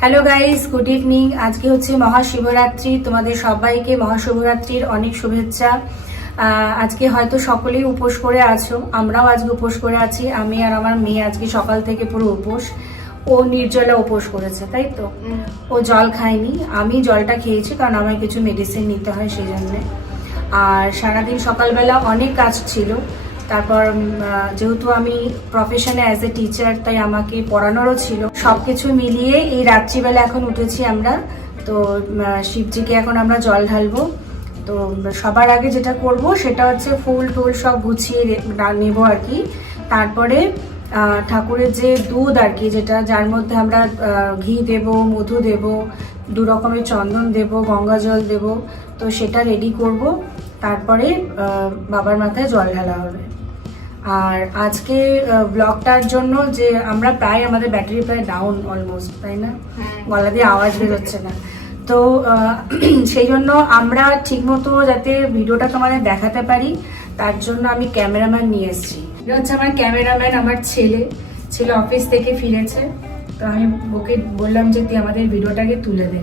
Hello guys, good evening. আজকে হচ্ছে মহাশিবরাত্রি। তোমাদের সবাইকে মহাশিবরাত্রির অনেক শুভেচ্ছা। আজকে হয়তো সকলেই উপোস করে আছো, আমরাও আজকে উপোস করে আছি। আমি আর আমার মেয়ে আজকে সকাল থেকে পুরো উপোস। ও নির্জলা উপোস করেছে, তাই তো। ও জল খায়নি, আমি জলটা খেয়েছি, কারণ আমার কিছু মেডিসিন নিতে হয় সেই জন্যে। আর সারাদিন সকালবেলা অনেক কাজ ছিল। তারপর যেহেতু আমি প্রফেশনে অ্যাজ এ টিচার, তাই আমাকে পড়ানোরও ছিল। সবকিছু মিলিয়ে এই রাত্রিবেলা এখন উঠেছি আমরা। তো শিবজিকে এখন আমরা জল ঢালবো। তো সবার আগে যেটা করব সেটা হচ্ছে ফুল টুল সব গুছিয়ে নেবো আর কি। তারপরে ঠাকুরের যে দুধ আর কি, যেটা যার মধ্যে আমরা ঘি দেব, মধু দেব, 2 রকমের চন্দন দেব, গঙ্গা জল দেব, তো সেটা রেডি করব। তারপরে বাবার মাথায় জল ঢালা হবে। আর আজকে ব্লগটার জন্য যে আমরা আমাদের ব্যাটারি প্রায় ডাউন অলমোস্ট, তাই না? গলা দিয়ে আওয়াজ বেরোচ্ছে না। তো সেই জন্য আমরা ঠিকমতো যাতে ভিডিওটা তোমাদের দেখাতে পারি, তার জন্য আমি ক্যামেরাম্যান নিয়ে এসেছি। এটা হচ্ছে আমার ক্যামেরাম্যান, আমার ছেলে অফিস থেকে ফিরেছে। তো আমি ওকে বললাম যে তুই আমাদের ভিডিওটাকে তুলে দে।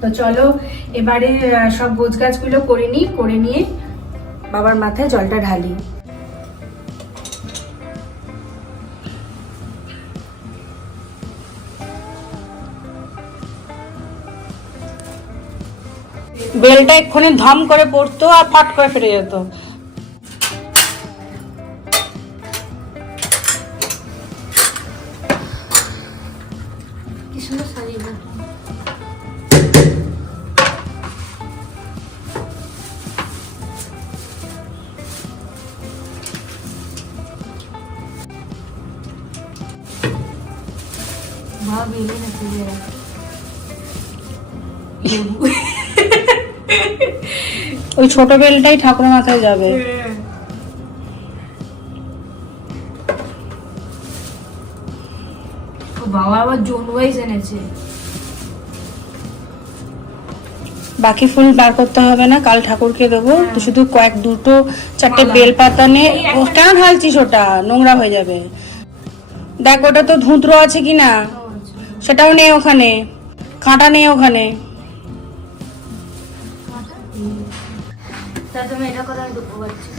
তো চলো এবারে সব গোছগাছগুলো করে নিয়ে বাবার মাথায় জলটা ঢালি। বেলটা এক্ষুনি ধম করে পড়তো আর ফট করে ফেটে যেত। কি সুন্দর সাজিয়ে ওই ছোট বেলটাই ঠাকুরের মাথায় যাবে। বাবা আবার জোন ওয়াইজ এনেছে। বাকি ফুল বার করতে হবে না, কাল ঠাকুরকে দেবো। তো শুধু দুটো চারটে বেল পাতা নে। কেন ঢালছিস? ওটা নোংরা হয়ে যাবে। দেখ ওটা তো ধুতরো আছে কিনা, সেটাও নেই ওখানে, কাঁটা নেই ওখানে। তা তুমি এটা কথা আমি দুঃখ পাচ্ছি।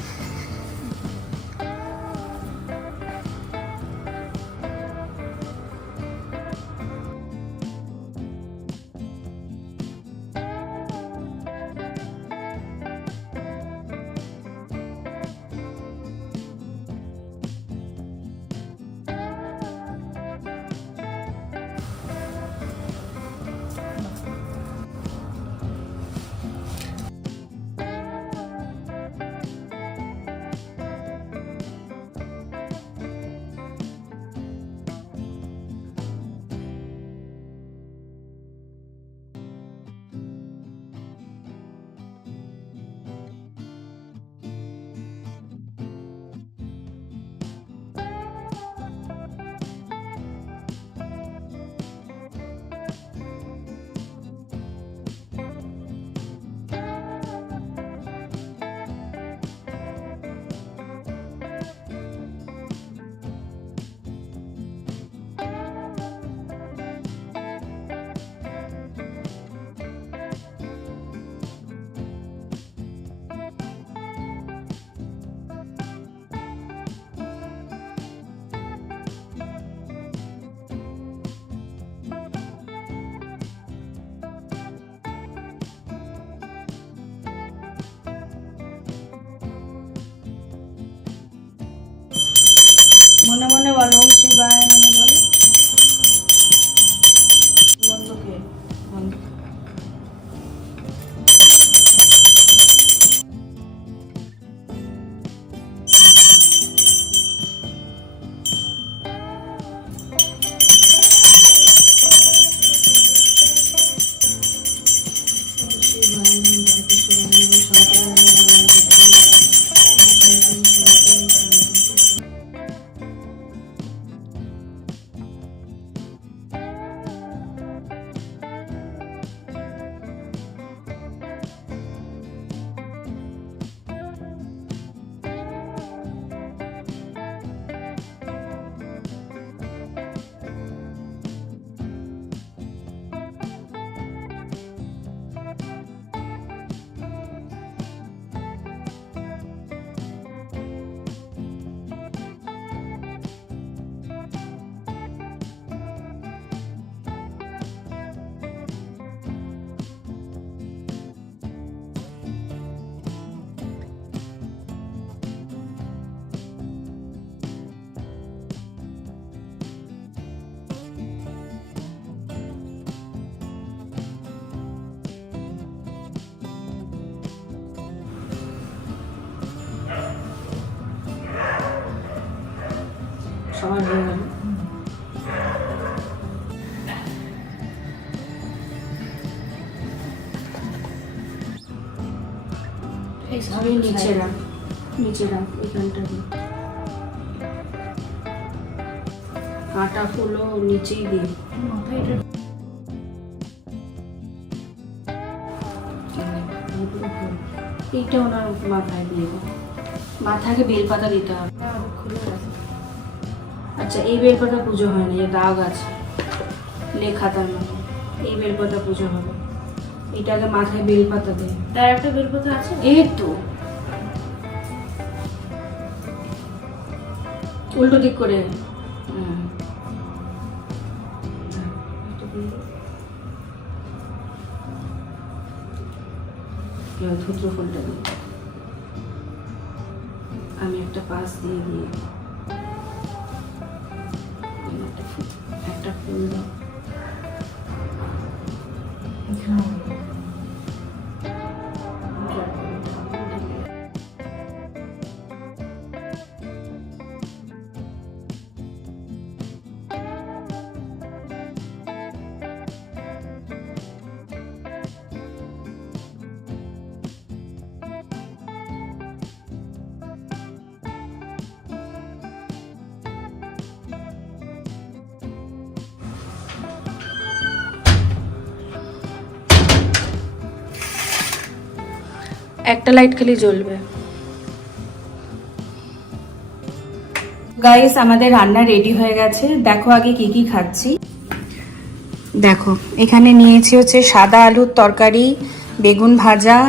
মনে মনে বলো ওম শিবায় মনে বলো। বন্ধুকে বন্ধু আমি নিচে রাখ, নিচে রাখ, এখানটা দিই। কাটা ফুলও নিচেই দিই। এইটা ওনার মাথায় দিয়ে দেবো। মাথাকে বেলপাতা দিতে হবে। আচ্ছা, এই বেলপাতা পুজো হয় না, যে দাগ আছে লেখা তার মধ্যে, এই বেলপাতা পুজো হবে। এটাকে মাথায় বেলপাতা দেয়। তার একটা বেলপাতা আছে। এই তো উল্টো দিক করে। ধুত্র ফুলটা দিই আমি, একটা পাশ দিয়ে দিয়ে একটা ফুল দাও। একটা লাইট খালি জ্বলবে। গাইস, আমাদের রান্না রেডি হয়ে গেছে। দেখো আগে কি কি খাচ্ছি। দেখো, এখানে নিয়েছি হচ্ছে সাদা আলুর তরকারি, বেগুন ভাজা,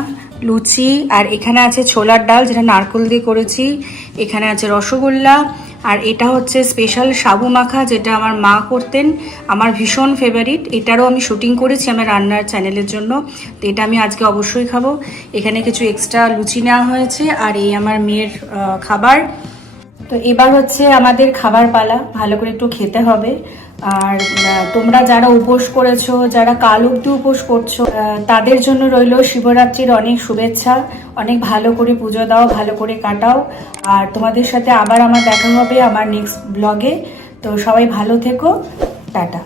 লুচি, আর এখানে আছে ছোলার ডাল যেটা নারকেল দিয়ে করেছি, এখানে আছে রসগোল্লা, আর এটা হচ্ছে স্পেশাল সাবু মাখা যেটা আমার মা করতেন, আমার ভীষণ ফেভারিট। এটারও আমি শুটিং করেছি আমার রান্নার চ্যানেলের জন্য, তো এটা আমি আজকে অবশ্যই খাবো। এখানে কিছু এক্সট্রা লুচি নেওয়া হয়েছে, আর এই আমার মেয়ের খাবার। তো এবার হচ্ছে আমাদের খাবার পালা, ভালো করে একটু খেতে হবে। আর তোমরা যারা উপোস করেছো, যারা কাল অবধি উপোস করছো, তাদের জন্য রইল শিবরাত্রির অনেক শুভেচ্ছা। অনেক ভালো করে পুজো দাও, ভালো করে কাটাও। আর তোমাদের সাথে আবার আমার দেখা হবে আমার নেক্সট ব্লগে। তো সবাই ভালো থেকো, টাটা।